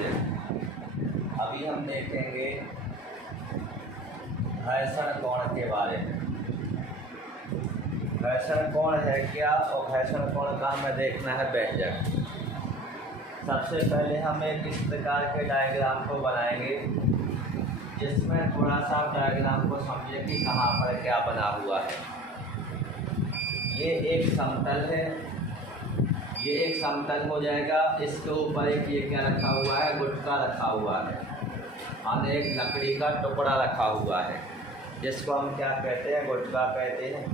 Student, अभी हम देखेंगे घर्षण कोण के बारे में। घर्षण कोण है क्या और घर्षण कोण का हमें देखना है व्यंजक। सबसे पहले हम एक इस प्रकार के डायग्राम को बनाएंगे जिसमें थोड़ा सा डायग्राम को समझे कि कहाँ पर क्या बना हुआ है। ये एक समतल है, ये एक समतल हो जाएगा। इसके ऊपर एक ये क्या रखा हुआ है, गुटका रखा हुआ है, माने एक लकड़ी का टुकड़ा रखा हुआ है जिसको हम क्या कहते हैं, गुटका कहते हैं।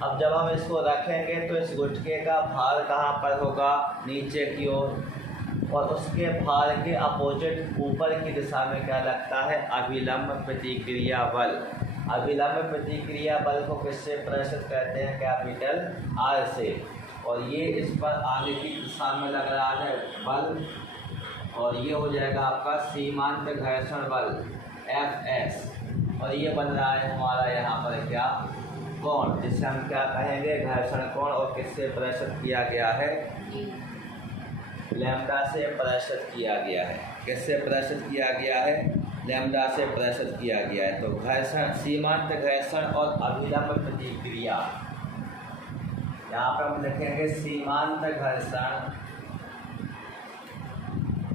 अब जब हम इसको रखेंगे तो इस गुटके का भार कहाँ पर होगा, नीचे की ओर, और उसके भार के अपोजिट ऊपर की दिशा में क्या लगता है, अभिलंब प्रतिक्रिया बल। अभिलंब प्रतिक्रिया बल को किससे प्रदर्शित करते हैं, कैपिटल आर से। और ये इस पर आगे की दिशा में लग रहा है बल, और ये हो जाएगा आपका सीमांत घर्षण बल Fs, और ये बन रहा है हमारा यहाँ पर क्या, कोण, जिसे हम क्या कहेंगे, घर्षण कोण। और किससे प्रदर्शित किया गया है, लैम्ब्डा से प्रदर्शित किया गया है। किससे प्रदर्शित किया गया है, लैम्ब्डा से प्रदर्शित किया गया है। तो घर्षण, सीमांत घर्षण और अभिलंब प्रतिक्रिया, यहाँ पर हम लिखेंगे सीमांत घर्षण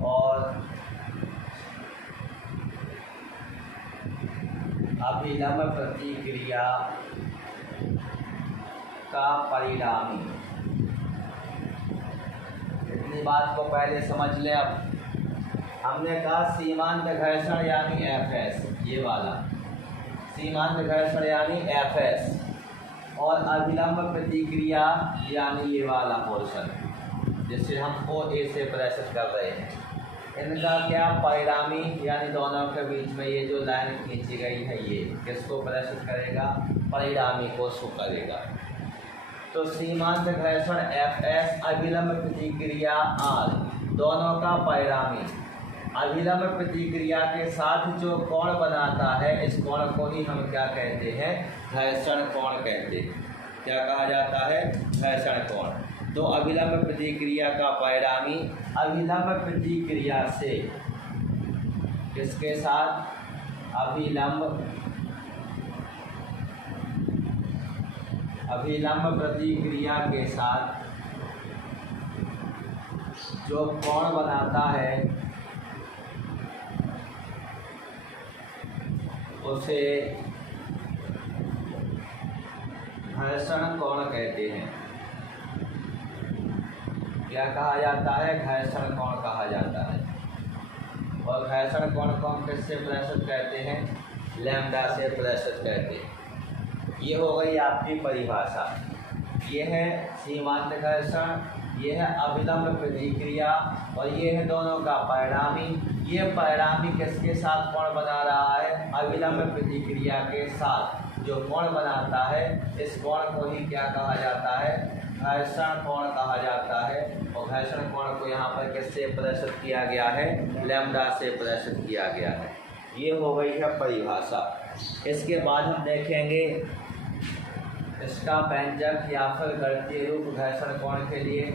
और अभिलंब प्रतिक्रिया का परिणामी। इतनी बात को पहले समझ लें। अब हमने कहा सीमांत घर्षण यानी Fs, ये वाला सीमांत घर्षण यानी Fs, और अभिलंब प्रतिक्रिया यानी ये वाला पोर्शन जिसे हम OA से प्रदर्शित कर रहे हैं। इनका क्या परिणामी, यानी दोनों के बीच में ये जो लाइन खींची गई है ये किसको प्रदर्शित करेगा, परिणामी को शो करेगा। तो सीमांत घर्षण Fs, अभिलंब प्रतिक्रिया R, दोनों का परिणामी। अभिलंब प्रतिक्रिया के साथ जो कोण बनाता है, इस कोण को ही हम क्या कहते हैं, घर्षण कोण कहते हैं। क्या कहा जाता है, घर्षण कोण। तो अभिलंब प्रतिक्रिया का परिणामी अभिलंब प्रतिक्रिया से किसके साथ, अभिलंब प्रतिक्रिया के साथ जो कोण बनाता है उसे घर्षण कोण कहते हैं। क्या कहा जाता है, घर्षण कोण कहा जाता है। और घर्षण कोण को हम किससे प्रदर्शित करते हैं, लैम्ब्डा से प्रदर्शित करते हैं। ये हो गई आपकी परिभाषा। ये है सीमांत घर्षण, ये है अभिलंब प्रतिक्रिया, और ये है दोनों का परिणामी। ये परिणामी किसके साथ कोण बना रहा है, अभिलंब प्रतिक्रिया के साथ जो कोण बनाता है, इस कोण को ही क्या कहा जाता है, घर्षण कोण कहा जाता है। और घर्षण कोण को यहाँ पर किससे प्रदर्शित किया गया है, लैम्ब्डा से प्रदर्शित किया गया है। ये हो गई है परिभाषा। इसके बाद हम देखेंगे इसका व्यंजक या फिर गणितीय रूप घर्षण कोण के लिए।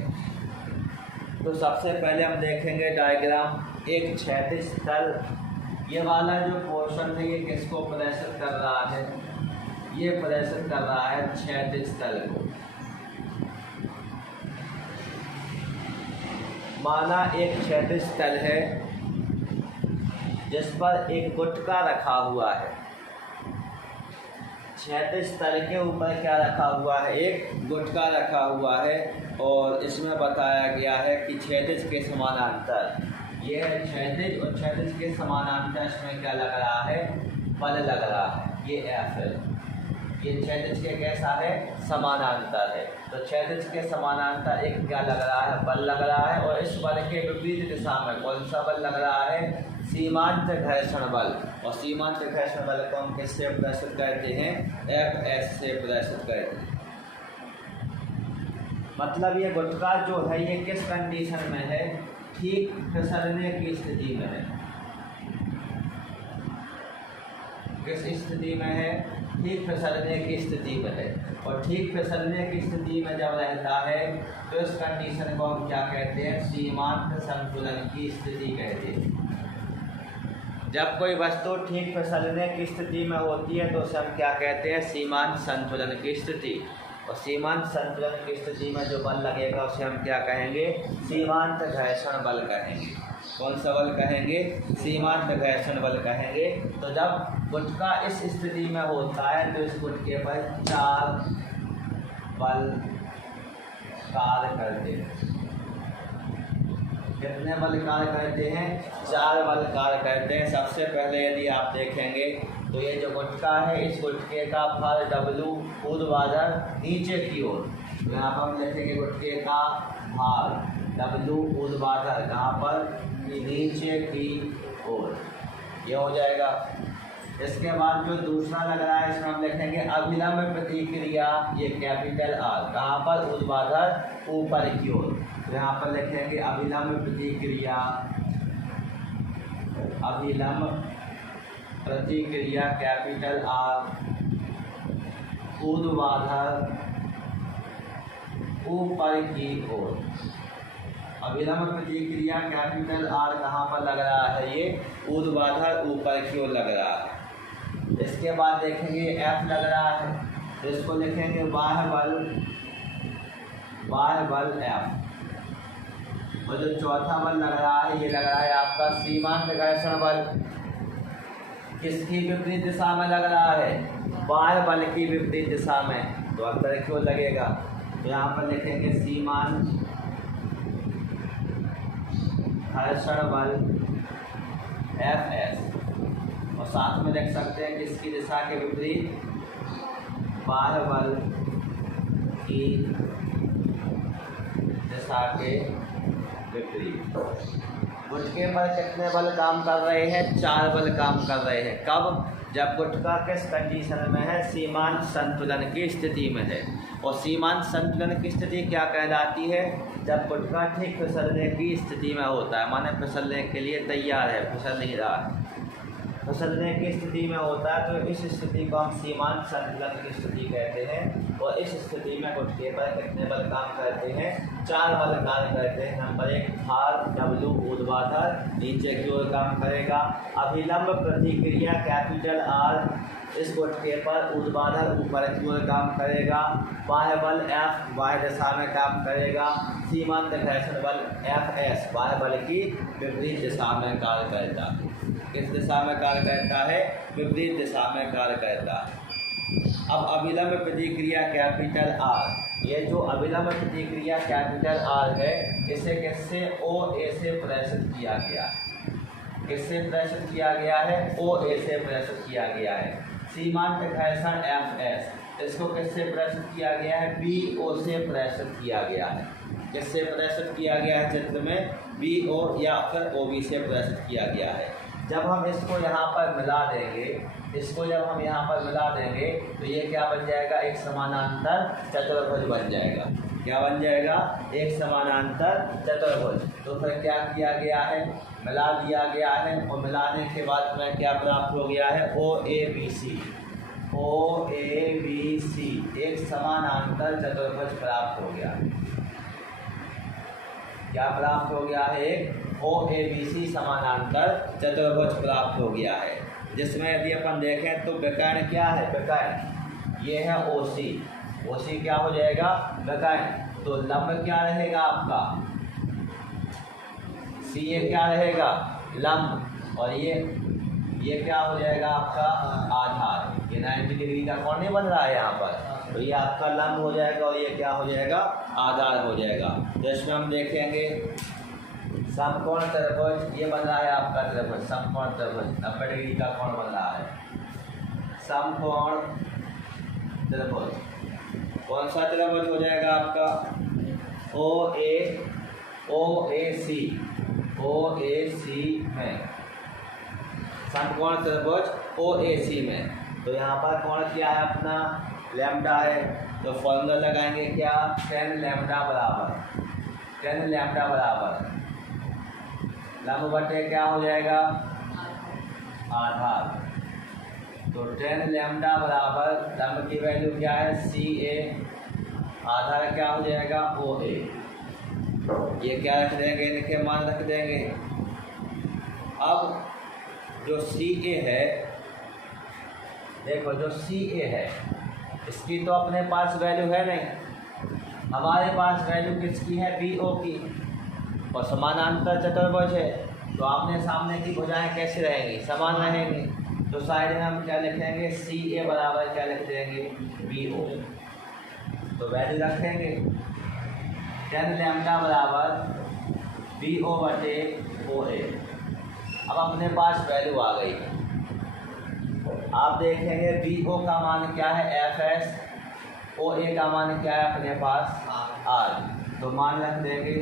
तो सबसे पहले हम देखेंगे डायग्राम, एक क्षैतिज तल, ये वाला जो पोर्शन है ये किसको प्रदर्शित कर रहा है, ये प्रदर्शित कर रहा है क्षैतिज तल को। माना एक क्षैतिज तल है जिस पर एक गुटका रखा हुआ है। क्षैतिज तल के ऊपर क्या रखा हुआ है, एक गुटका रखा हुआ है, और इसमें बताया गया है कि क्षैतिज के समानांतर, ये है क्षैतिज, और क्षैतिज के समानांतर इसमें क्या लग रहा है, बल लग रहा है, ये F है। ये क्षैतिज के कैसा है, समानांतर है। तो क्षैतिज के समानांतर एक क्या लग रहा है, बल लग रहा है, और इस बल के विपरीत दिशा में कौन सा बल लग रहा है, सीमांत घर्षण बल। और सीमांत घर्षण बल को हम किससे प्रदर्शित करते हैं, Fs से प्रदर्शित करते हैं। मतलब ये गुटका जो है ये किस कंडीशन में है, ठीक फिसलने की स्थिति में है। किस स्थिति में है? ठीक फिसलने की स्थिति में है। और ठीक फिसलने की स्थिति में जब रहता है तो इस कंडीशन को हम क्या कहते हैं? सीमांत संतुलन की स्थिति कहते हैं। जब कोई वस्तु ठीक फिसलने की स्थिति में होती है तो उसे हम क्या कहते हैं? सीमांत संतुलन की स्थिति। और सीमांत संतुलन की स्थिति में जो बल लगेगा उसे हम क्या कहेंगे? सीमांत घर्षण बल कहेंगे। कौन सा बल कहेंगे? सीमांत घर्षण बल कहेंगे। तो जब गुटका इस स्थिति में होता है तो इस गुटके पर 4 बल कार्य करते हैं। कितने बल कार्य करते हैं? 4 बल कार्य करते हैं। सबसे पहले यदि आप देखेंगे तो ये जो गुटका है, इस गुटके का भार W ऊर्ध्वाधर नीचे की ओर, तो यहाँ पर हम लिखेंगे गुटके का भार W ऊर्ध्वाधर, कहाँ पर? नीचे की ओर, ये हो जाएगा। इसके बाद जो दूसरा लग रहा है इसमें हम लिखेंगे अभिलंब प्रतिक्रिया, ये कैपिटल R, कहाँ पर? ऊर्ध्वाधर ऊपर की ओर, तो यहाँ पर लिखेंगे अभिलंब प्रतिक्रिया, अभिलंब प्रतिक्रिया कैपिटल R, ऊर्ध्वाधर ऊपर की ओर। अभिलंब प्रतिक्रिया कैपिटल R कहाँ पर लग रहा है? ये ऊर्ध्वाधर ऊपर की ओर लग रहा है। इसके बाद देखेंगे F लग रहा है, तो इसको लिखेंगे बाह्य बल F। और जो चौथा बल लग रहा है ये लग रहा है आपका सीमांत घर्षण बल। किसकी विपरीत दिशा में लग रहा है? बाह्य बल की विपरीत दिशा में, तो अंदर की ओर लगेगा। तो यहाँ पर लिखेंगे सीमांत घर्षण बल Fs, और साथ में लिख सकते हैं किसकी दिशा के विपरीत? बाह्य बल की दिशा के विपरीत। गुटके पर कितने बल काम कर रहे हैं? 4 बल काम कर रहे हैं। कब? जब गुटका किस कंडीशन में है? सीमांत संतुलन की स्थिति में है। और सीमांत संतुलन की स्थिति क्या कहलाती है? जब गुटका ठीक फिसलने की स्थिति में होता है, माने फिसलने के लिए तैयार है, फिसल नहीं रहा है, फिसलने की स्थिति में होता है, तो इस स्थिति को हम सीमांत संतुलन की स्थिति कहते हैं। और इस स्थिति में गुटके पर कितने बल काम करते हैं? 4 बल कार्य करते हैं। नंबर 1 भार W ऊर्ध्वाधर नीचे की ओर काम करेगा। अभिलंब प्रतिक्रिया कैपिटल R इस गुटके पर ऊर्ध्वाधर ऊपर की ओर काम करेगा। बाह्य बल F बाह्य दिशा में काम करेगा। सीमांत घर्षण बल Fs बाह्य बल की विपरीत दिशा में कार्य करता है। किस दिशा में कार्य करता है? विपरीत दिशा में कार्य करता है। अब अभिलंब प्रतिक्रिया कैपिटल R, ये जो अभिलंब प्रतिक्रिया कैपिटल R है, इसे किससे? OA से प्रेषित किया गया है। किससे प्रेषित किया गया है? OA से प्रेषित किया गया है। सीमांत घर्षण Fs, इसको किससे प्रेषित किया गया है? BO से प्रेषित किया गया है। किससे प्रेषित किया गया है? चित्र में BO या फिर OB से प्रेषित किया गया है। जब हम इसको यहाँ पर मिला देंगे, इसको जब हम यहाँ पर मिला देंगे तो ये क्या बन जाएगा? एक समानांतर चतुर्भुज बन जाएगा। क्या बन जाएगा? एक समानांतर चतुर्भुज। तो फिर क्या किया गया है? मिला दिया गया है, और मिलाने के बाद में क्या प्राप्त हो गया है? OABC, OABC एक समानांतर चतुर्भुज प्राप्त हो गया। क्या प्राप्त हो गया है? एक OABC समानांतर चतुर्भुज प्राप्त हो गया है। जिसमें यदि अपन देखें तो विकर्ण क्या है? विकर्ण ये है OC, OC क्या हो जाएगा? विकर्ण। तो लंब क्या रहेगा आपका? CA क्या रहेगा? लंब। और ये क्या हो जाएगा आपका? आधार। ये 90 डिग्री का कोण नहीं बन रहा है यहाँ पर, तो ये आपका लंब हो जाएगा और ये क्या हो जाएगा? आधार हो जाएगा। तो इसमें हम देखेंगे समकोण त्रिभुज, ये बन रहा है आपका त्रिभुज, समकोण त्रिभुज 90 डिग्री का कोण बन रहा है। समकोण त्रिभुज कौन सा त्रिभुज हो जाएगा आपका? OAC में, समकोण त्रिभुज OAC में। तो यहाँ पर कोण क्या है अपना? लैम्डा है। तो फॉर्मूला लगाएंगे क्या? tan लैम्डा बराबर लंब बटे क्या हो जाएगा? आधार। तो टेन लैम्डा बराबर लंब की वैल्यू क्या है सी ए, आधार क्या हो जाएगा ओ ए। ये क्या रख देंगे, इनके मान रख देंगे। अब जो सी ए है, देखो जो सी ए है इसकी तो अपने पास वैल्यू है नहीं, हमारे पास वैल्यू किसकी है बी ओ की, और समानांतर चतुर्भुज है तो आमने सामने की भुजाएं कैसे रहेंगी, समान रहेंगी। तो साइड में हम क्या लिखेंगे सी ए बराबर क्या लिख देंगे बी ओ। तो वैल्यू रखेंगे टेन लैम्डा बराबर बी ओ बटे ओ ए। अब अपने पास वैल्यू आ गई, आप देखेंगे बी ओ का मान क्या है एफ एस, ओ ए का मान क्या है अपने पास आर। तो मान रख देंगे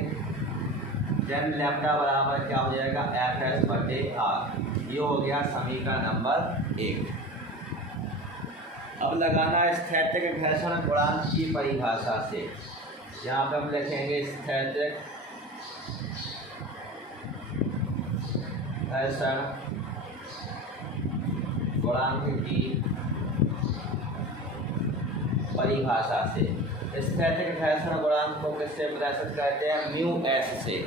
टेन लैम्डा बराबर क्या हो जाएगा एफ एस बटे आर। ये हो गया समीकरण नंबर 1। अब लगाना स्थैतिक घर्षण गुणांक की परिभाषा से। यहाँ पर हम लिखेंगे स्थैतिक घर्षण गुणांक की परिभाषा से। स्थैतिक घर्षण गुणांक को किससे प्रदर्शित करते हैं म्यू एस से।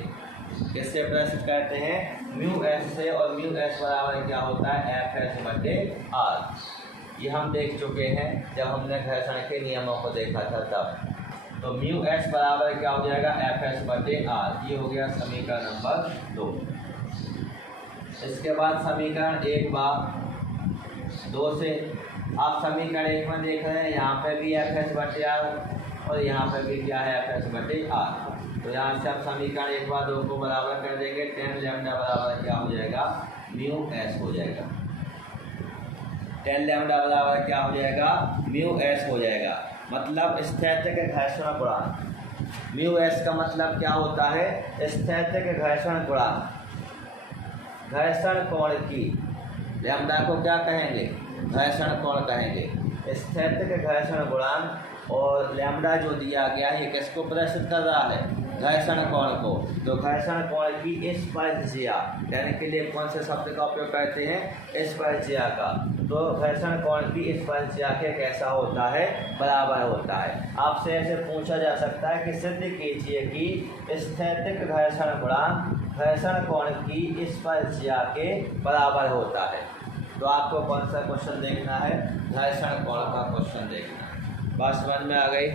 किससे प्रदर्शित करते हैं म्यू एस से, और म्यू एस बराबर क्या होता है एफ एस बटे आर। ये हम देख चुके हैं जब हमने घर्षण के नियमों को देखा था तब। तो म्यू एस बराबर क्या हो जाएगा एफ एस बटे आर। ये हो गया समीकरण नंबर 2। इसके बाद समीकरण 1 बार 2 से आप समीकरण 1 में देख रहे हैं यहाँ पे भी एफ एस बटे आर और यहाँ पे भी क्या है एफ एस बटे आर। तो यहाँ से आप समीकरण 1 बार 2 को बराबर कर देंगे, टेन लैम्डा बराबर क्या हो जाएगा म्यू एस हो जाएगा। टेन लैम्डा बराबर क्या हो जाएगा म्यू एस हो जाएगा। मतलब स्थैतिक घर्षण गुणांक। म्यू एस का मतलब क्या होता है स्थैतिक घर्षण गुणांक। घर्षण कोण की, लैम्डा को क्या कहेंगे घर्षण कोण कहेंगे। स्थैतिक घर्षण गुणांक और लैम्डा जो दिया गया है ये किसको प्रदर्शित कर रहा है घर्षण कोण को। तो घर्षण कोण की स्पर्शज्या यानी के लिए कौन से शब्द का उपयोग करते हैं स्पर्शज्या का। तो घर्षण कोण की स्पर्शज्या के कैसा होता है बराबर होता है। आपसे ऐसे पूछा जा सकता है कि सिद्ध कीजिए कि स्थैतिक घर्षण गुणांक घर्षण कोण की स्पर्शज्या के बराबर होता है। तो आपको कौन सा क्वेश्चन देखना है घर्षण कोण का क्वेश्चन देखना है। बात समझ में आ गई।